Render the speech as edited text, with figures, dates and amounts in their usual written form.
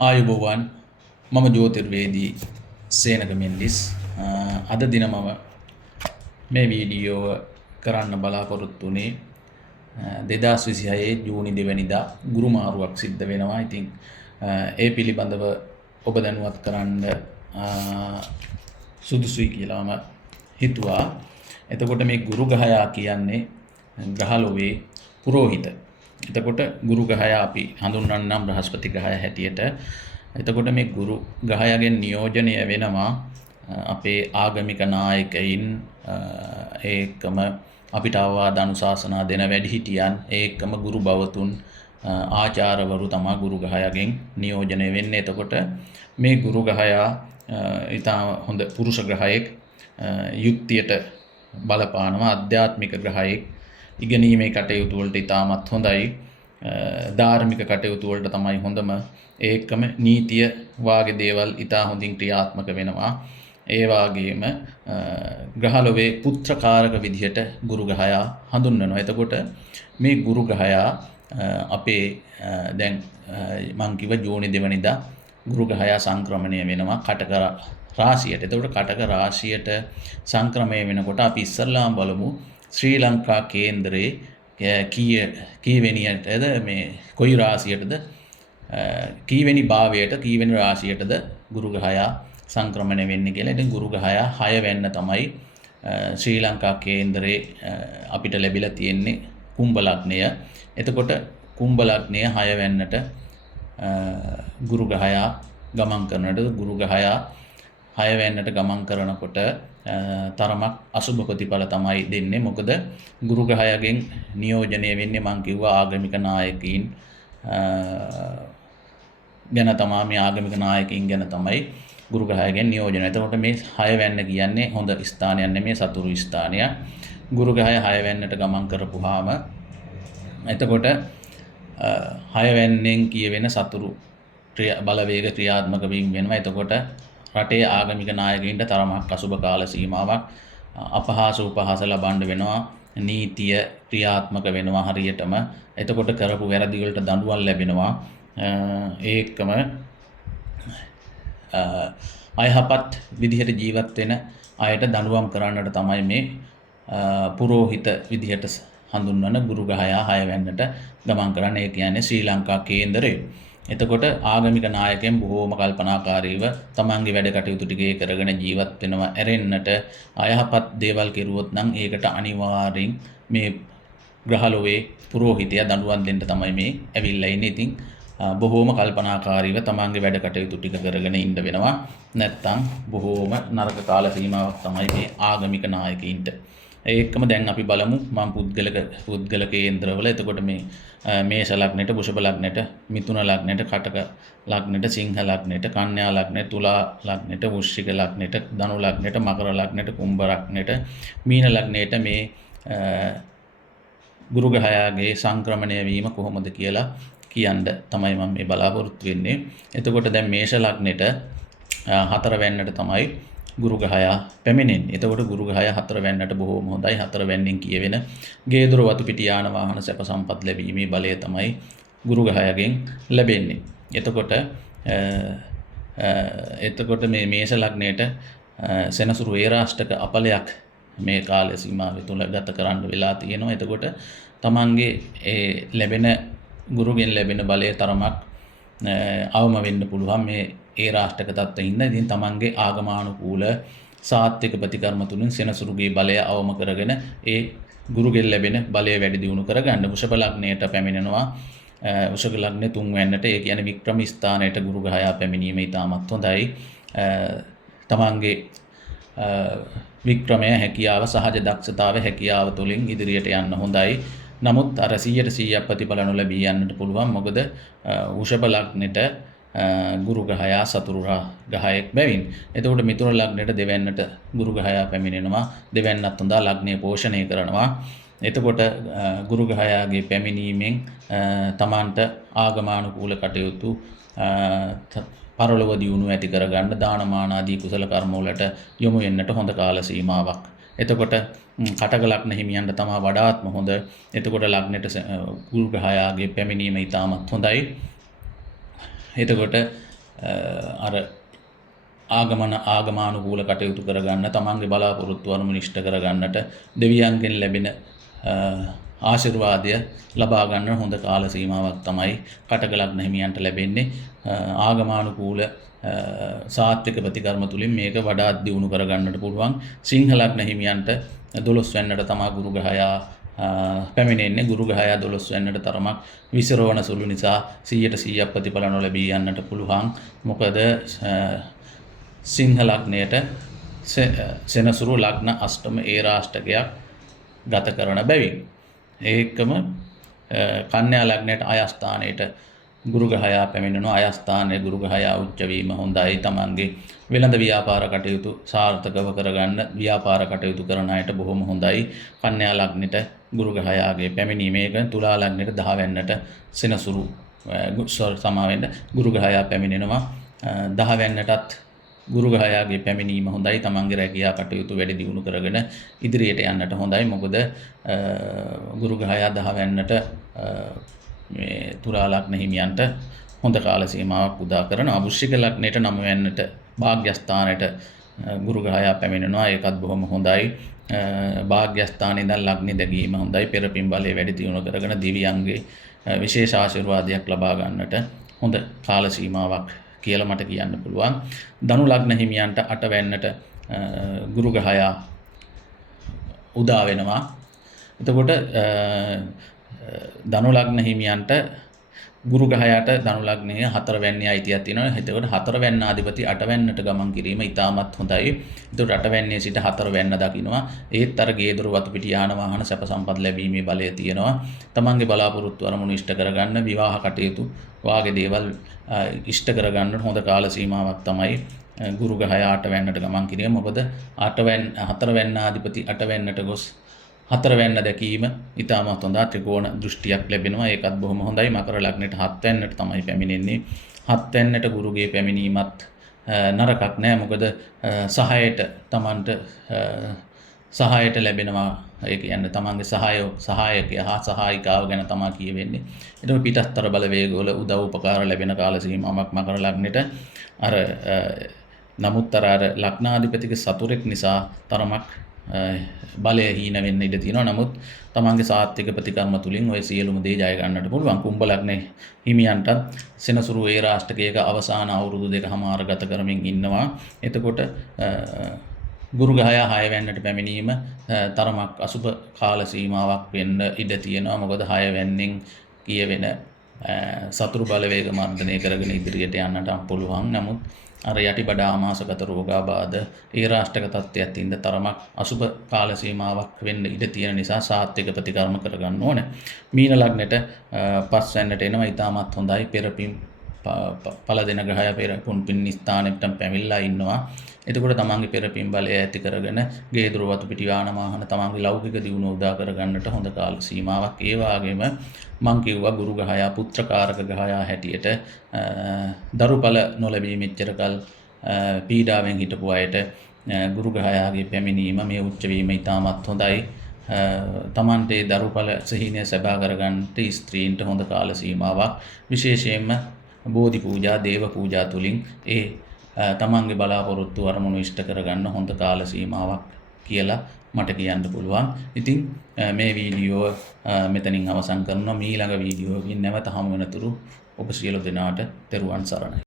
ආයුබෝවන් මම ජෝතිර්වේදී සේනක මෙන්ඩිස් අද දින මම මේ වීඩියෝව කරන්න බලාපොරොත්තු වුණේ 2026 ජූනි 2 වෙනිදා ගුරුමාරුවක් සිද්ධ වෙනවා. ඉතින් ඒ පිළිබඳව ඔබ දැනුවත් කරන්න සුදුසුයි කියලා මම හිතුවා. එතකොට මේ ගුරු ගහයා කියන්නේ ග්‍රහලෝකයේ පුරෝහිත. එතකොට ගුරු ගහයා අපි හඳුන්වන්නම් බ්‍රහස්පති ගහයා හැටියට. එතකොට මේ ගුරු ගහයාගෙන් නියෝජනය වෙනවා අපේ ආගමික නායකයින්, ඒකම අපිට අවවාද අනුශාසනා දෙන වැඩිහිටියන්, ඒකම ගුරු බවතුන්, ආචාර්යවරු තමයි ගුරු ගහයාගෙන් නියෝජනය වෙන්නේ. එතකොට මේ ගුරු ගහයා ඊටා හොඳ පුරුෂ ග්‍රහයෙක්, යුක්තියට බලපානවා, ආධ්‍යාත්මික ග්‍රහයෙක්, ඉගෙනීමේ කටයුතු වලට ඉතාමත් හොඳයි, ධාර්මික කටයුතු වලට තමයි හොඳම. ඒකම නීතිය වාගේ දේවල් ඉතා හොඳින් ක්‍රියාත්මක වෙනවා. ඒ වගේම ග්‍රහලෝකයේ පුත්‍රකාරක විදිහට ගුරු ගහයා හඳුන්වනවා. එතකොට මේ ගුරු ගහයා අපේ දැන් මං කිව්ව ජූනි 2 වෙනිදා ගුරු ගහයා සංක්‍රමණය වෙනවා කටක රාශියට. එතකොට කටක රාශියට සංක්‍රමණය වෙනකොට අපි ඉස්සල්ලාම බලමු ශ්‍රී ලංකා කේන්දරේ කීවෙනියටද මේ කොයි රාශියටද කීවෙනි භාවයට කීවෙනි රාශියටද ගුරු ගහයා සංක්‍රමණය වෙන්නේ කියලා. ඉතින් ගුරු ගහයා 6 වෙන්න තමයි ශ්‍රී ලංකා කේන්දරේ අපිට ලැබිලා තියෙන්නේ කුම්භ ලග්නය. එතකොට කුම්භ ලග්නය 6 වෙන්නට ගුරු ගහයා ගමන් කරනකොට ගුරු ගහයා 6 වෙන්නට ගමන් කරනකොට තරමක් අසුබ ප්‍රතිඵල තමයි දෙන්නේ. මොකද ගුරු ගහයාගෙන් නියෝජනය වෙන්නේ මං කිව්වා ආගමික නායකයින් ගැන තමයි, මේ ආගමික නායකයින් ගැන තමයි ගුරු ගහයාගෙන් නියෝජනය. එතකොට මේ 6 වෙන්න කියන්නේ හොඳ ස්ථානයක් නෙමෙයි, සතුරු ස්ථානයක්. ගුරු ගහයා 6 වෙන්නට ගමන් කරපුවාම එතකොට 6 වෙන්නෙන් කියවෙන සතුරු බලවේග ක්‍රියාත්මක වීම වෙනවා. එතකොට රටේ ආගමික නායකයින්ට තරමක් අසුබ කාල සීමාවක්, අපහාස උපහාස ලබන්න වෙනවා, නීතිය ක්‍රියාත්මක වෙනවා හරියටම. එතකොට කරපු වැරදි වලට දඬුවම් ලැබෙනවා. ඒකම අයහපත් විදිහට ජීවත් වෙන අයට දඬුවම් කරන්නට තමයි මේ පුරෝහිත විදිහට හඳුන්වන ගුරු ගහයා 6 වෙන්නට ගමන් කරන්නේ. ඒ කියන්නේ ශ්‍රී ලංකා කේන්දරේ. එතකොට ආගමික නායකයන් බොහෝම කල්පනාකාරීව තමන්ගේ වැඩ කටයුතු ටිකේ කරගෙන ජීවත් වෙනවා. ඇරෙන්නට අයහපත් දේවල් කෙරුවොත් නම් ඒකට අනිවාර්යෙන් මේ ග්‍රහලෝකයේ පුරෝහිතයා දඬුවම් දෙන්න තමයි මේ ඇවිල්ලා ඉන්නේ. ඉතින් බොහෝම කල්පනාකාරීව තමන්ගේ වැඩ කටයුතු ටික කරගෙන ඉන්න වෙනවා. නැත්තම් බොහෝම නරක කාල සීමාවක් තමයි මේ ආගමික නායකයින්ට. ඒකම දැන් අපි බලමු මම පුද්ගල කේන්ද්‍රවල. එතකොට මේ මේෂ ලග්නෙට, වෘෂභ ලග්නෙට, මිථුන ලග්නෙට, කටක ලග්නෙට, සිංහ ලග්නෙට, කන්‍යා ලග්නෙට, තුලා ලග්නෙට, වෘශ්චික ලග්නෙට, ධනු ලග්නෙට, මකර ලග්නෙට, කුම්භ ලග්නෙට, මීන ලග්නෙට මේ ගුරු ගහයාගේ සංක්‍රමණය වීම කොහොමද කියලා කියන්න තමයි මම මේ බලාපොරොත්තු වෙන්නේ. එතකොට දැන් මේෂ ලග්නෙට 4 වෙන්නට තමයි ගුරු ගහයා පැමිණෙන්නේ. එතකොට ගුරු ගහයා 4 වෙන්නට බොහෝම හොඳයි. 4 වෙන්නෙන් කියවෙන ගේදොර වතු පිටි යාන වාහන සැප සම්පත් ලැබීමේ බලය තමයි ගුරු ගහයාගෙන් ලැබෙන්නේ. එතකොට මේ මේෂ ලග්නයට සෙනසුරු ඒරාෂ්ටක අපලයක් මේ කාල සීමාව තුළ ගත කරන්න වෙලා තියෙනවා. එතකොට තමන්ගේ ඒ ලැබෙන ගුරුගෙන් ලැබෙන බලය තරමක් අවම වෙන්න පුළුවන් මේ ඒ රාෂ්ටක තත්ත්වයින්ද. ඉතින් තමන්ගේ ආගමානුකූල සාත්වික ප්‍රතිකර්ම තුලින් සෙනසුරුගේ බලය අවම කරගෙන ඒ ගුරුගෙන් ලැබෙන බලය වැඩි දියුණු කරගන්න. වෘෂභ ලග්නයට පැමිණෙනවා. වෘෂභ ලග්නේ 3 වෙන්නට, ඒ කියන්නේ වික්‍රම ස්ථානයට ගුරු ගහයා පැමිණීම ඉතාමත් හොඳයි. තමන්ගේ වික්‍රමය, හැකියාව, සහජ දක්ෂතාවය, හැකියාව තුලින් ඉදිරියට යන්න හොඳයි. නමුත් අර 100% ප්‍රතිඵල නොලැබී යන්නට පුළුවන්. මොකද වෘෂභ ලග්නෙට ගුරු ගහයා සතුරු ගහයෙක් බැවින්. එතකොට මිථුන ලග්නෙට දෙවැන්නට ගුරු ගහයා පැමිණෙනවා. දෙවැන්නත් හොඳා ලග්නය පෝෂණය කරනවා. එතකොට ගුරු ගහයාගේ පැමිණීමෙන් තමන්ට ආගමානුකූල කටයුතු, පරලොව දියුණුව ඇති කරගන්න, දානමාන ආදී කුසල කර්ම වලට යොමු වෙන්නට හොඳ කාල සීමාවක්. එතකොට කටක ලග්න හිමියන්ට තමයි වඩාත්ම හොඳ. එතකොට ලග්නෙට ගුරු ග්‍රහයාගේ පැමිණීම ඉතාමත් හොඳයි. එතකොට අර ආගමානුකූල කටයුතු කරගන්න, තමන්ගේ බලාපොරොත්තු අනුව ඉෂ්ට කරගන්නට, දෙවියන්ගෙන් ලැබෙන ආශිර්වාදය ලබා ගන්න හොඳ කාල සීමාවක් තමයි කටක ලග්න හිමියන්ට ලැබෙන්නේ. ආගමානුකූල සාත්වික ප්‍රතිකර්ම තුලින් මේක වඩාත් දියුණු කරගන්නට පුළුවන්. සිංහ ලග්න හිමියන්ට 12 වෙනිදාට තමයි ගුරු ග්‍රහයා පැමිණෙන්නේ. ගුරු ග්‍රහයා 12 වෙනිදාට තරමක් විසිරවන සුළු නිසා 100% ප්‍රතිඵල නොලැබී යන්නට පුළුවන්. මොකද සිංහ ලග්නයට සෙනසුරු ලග්න අෂ්ටම ඒරාෂ්ටකයක් ගත කරන බැවින්, ඒකම කන්‍යා ලග්නයට අයස්ථානයට ගුරු ග්‍රහයා පැමිණෙනවා. අයස්ථානයේ ගුරු ග්‍රහයා උච්ච වීම හොඳයි. තමන්ගේ වෙළඳ ව්‍යාපාර කටයුතු සාර්ථකව කරගන්න ව්‍යාපාර කටයුතු කරන අයට බොහොම හොඳයි. කන්‍යා ලග්නෙට ගුරු ග්‍රහයාගේ පැමිණීම. ඒක තුලා ලග්නෙට 10 වෙනිදාට සෙනසුරු සමාවෙන්න ගුරු ග්‍රහයා පැමිණෙනවා. 10 වෙනිදාටත් ගුරු ග්‍රහයාගේ පැමිණීම හොඳයි. තමන්ගේ රැකියා කටයුතු වැඩි දියුණු කරගෙන ඉදිරියට යන්නට හොඳයි. මොකද ගුරු ග්‍රහයා 10 වෙනිදාට මේ තුලා ලග්න හිමියන්ට හොඳ කාල සීමාවක් උදා කරනවා. වෘශ්චික ලග්නයට 9 වෙනිදාට භාග්‍යස්ථානයට ගුරු ග්‍රහයා පැමිණෙනවා. ඒකත් බොහොම හොඳයි. භාග්‍යස්ථානයේ ඉඳන් ලග්නෙ දැකීම හොඳයි. පෙරපින් බලය වැඩි දියුණු කරගෙන දිව්‍යයන්ගේ විශේෂ ආශිර්වාදයක් ලබා ගන්නට හොඳ කාල සීමාවක් කියලා මට කියන්න පුළුවන්. ධනු ලග්න හිමියන්ට 8 වෙනිදාට ගුරු ග්‍රහයා උදා වෙනවා. එතකොට ධනු ලග්න හිමියන්ට ගුරු ග්‍රහයාට ධනු ලග්නයේ 4 වෙනි අයිතියක් තියෙනවා. එතකොට 4 වෙනි ආධිපති 8 වෙනිදාට ගමන් කිරීම ඉතාමත් හොඳයි. එතකොට 8 වෙනියේ සිට 4 වෙනිදා දකින්නවා. ඒත් අර ගේදොර වතු පිටි යාන වාහන සැප සම්පත් ලැබීමේ බලය තියෙනවා. තමන්ගේ බලාපොරොත්තු අරමුණු ඉෂ්ට කරගන්න, විවාහ කටයුතු වාගේ දේවල් ඉෂ්ට කරගන්න හොඳ කාල සීමාවක් තමයි ගුරු ග්‍රහයා 8 වෙනිදාට ගමන් කිරීම. මොකද 4 වෙනි ආධිපති 8 වෙනිදාට ගොස් 4 වෙනිදා දැකීම ඉතාමත් හොඳ ත්‍රිකෝණ දෘෂ්ටියක් ලැබෙනවා. ඒකත් බොහොම හොඳයි. මකර ලග්නෙට 7 වෙනිදාට තමයි පැමිණෙන්නේ. 7 වෙනිදාට ගුරුගේ පැමිණීමත් නරකක් නෑ. මොකද සහායට Tamanට සහායට ලැබෙනවා. ඒ කියන්නේ තමන්ගේ සහායකයා හා සහායිකාව ගැන තමයි කියවෙන්නේ. එතකොට පිටස්තර බලවේගවල උදව් උපකාර ලැබෙන කාල සීමාවක් මකර ලග්නෙට. නමුත් අර ලග්නාධිපතිගේ සතුරෙක් නිසා තරමක් බලය හීන වෙන්න ඉඩ තියෙනවා. නමුත් තමන්ගේ සාත්වික ප්‍රතිකර්ම තුලින් ওই සියලුම දේ ජය ගන්නට පුළුවන්. කුම්භ ලග්නේ හිමියන්ට සෙනසුරු ඒරාෂ්ටකයක අවසාන අවුරුදු 2කමාර ගත කරමින් ඉන්නවා. එතකොට ගුරු ග්‍රහයා 6 වෙනිදාට පැමිණීම තරමක් අසුබ කාල සීමාවක් වෙන්න ඉඩ තියෙනවා. මොකද 6 වෙනින් කියවෙන සතුරු බලවේග මර්ධනය කරගෙන ඉදිරියට යන්නට පුළුවන්. නමුත් අර යටිබඩ ආමාශගත රෝගාබාධ ඒරාෂ්ටක තත්ත්වයක් තින්ද තරමක් අසුබ කාල සීමාවක් වෙන්න ඉඩ තියෙන නිසා සාත්වික ප්‍රතිකර්ම කරගන්න ඕනේ. මීන ලග්නෙට 5 වෙනිදාට එනවා. ඉතාමත් හොඳයි. පෙරපින් පළ දෙන ග්‍රහය පෙරපුන් පින් ස්ථානෙට පැමිණලා ඉන්නවා. එතකොට තමන්ගේ පෙරපින් බලය ඇති කරගෙන ගේදොර වතු පිටි යාන වාහන තමන්ගේ ලෞකික දියුණුව උදා කරගන්නට හොඳ කාල සීමාවක්. ඒ වගේම මං කිව්වා ගුරු ග්‍රහයා පුත්‍රකාරක ග්‍රහයා හැටියට දරුඵල නොලැබී මෙච්චර කල් පීඩාවෙන් හිටපු අයට ගුරු ග්‍රහයාගේ පැමිණීම මේ උච්ච වීම ඉතාමත් හොඳයි. තමන්ට දරුඵල සිහිනය සබා කරගන්නට ස්ත්‍රීන්ට හොඳ කාල සීමාවක්. විශේෂයෙන්ම බෝධි පූජා, දේව පූජා තුලින් ඒ තමන්ගේ බලාපොරොත්තු අරමුණු ඉෂ්ට කරගන්න හොඳ කාල සීමාවක් කියලා මට කියන්න පුළුවන්. ඉතින් මේ වීඩියෝ මෙතනින් අවසන් කරනවා. ඊළඟ වීඩියෝවකින් නැවත හමු වෙනතුරු ඔබ සියලු දෙනාට තෙරුවන් සරණයි.